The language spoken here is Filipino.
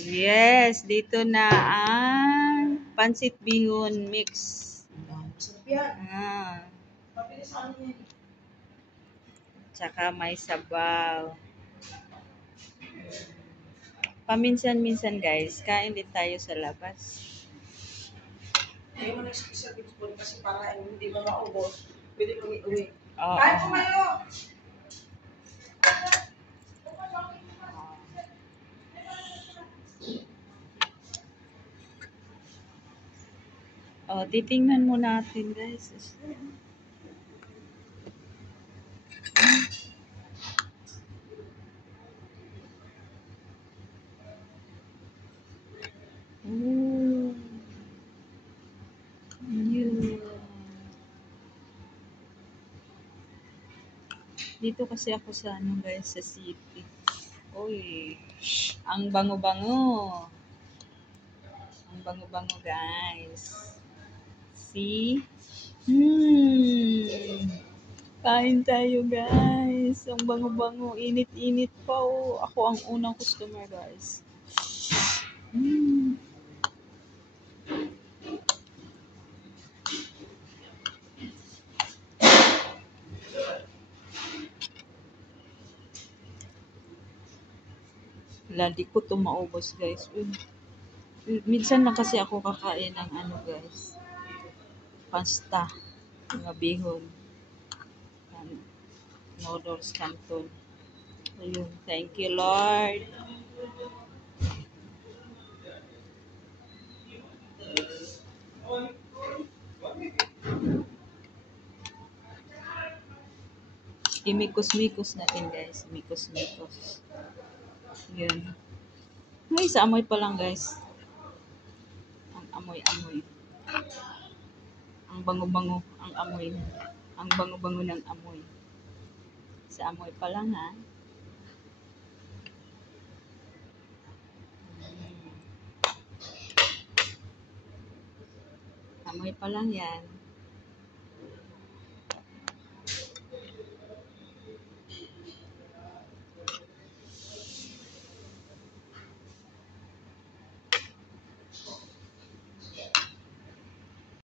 Yes, dito na ang pansit bihon mix. Ah, tsaka may sabaw. Paminsan-minsan guys, kain din tayo sa labas. Ayaw mo na special gift po kasi para hindi ba maubos, pwede kong iuwi. Oo. Kain po kayo! Oh, titingnan mo natin guys. Ooh. Yun. Dito kasi ako sa ano guys, sa city. Uy, ang bango-bango. Ang bango-bango guys. See? Kain tayo guys. Ang bango-bango. Init-init pa oh. Ako ang unang customer guys. Ladi ko to maubos guys. Minsan lang kasi ako kakain ng ano guys. Pasta. Mga bihon. Noodles canton. Ayun. Thank you Lord. Imikos-mikos natin guys. Mikos-mikos. Yun. Ay, sa amoy pa lang guys. Ang amoy-amoy. Ang bango-bango ang amoy. Ang bango-bango ng amoy. Sa amoy pa lang ha. Amoy pa lang yan.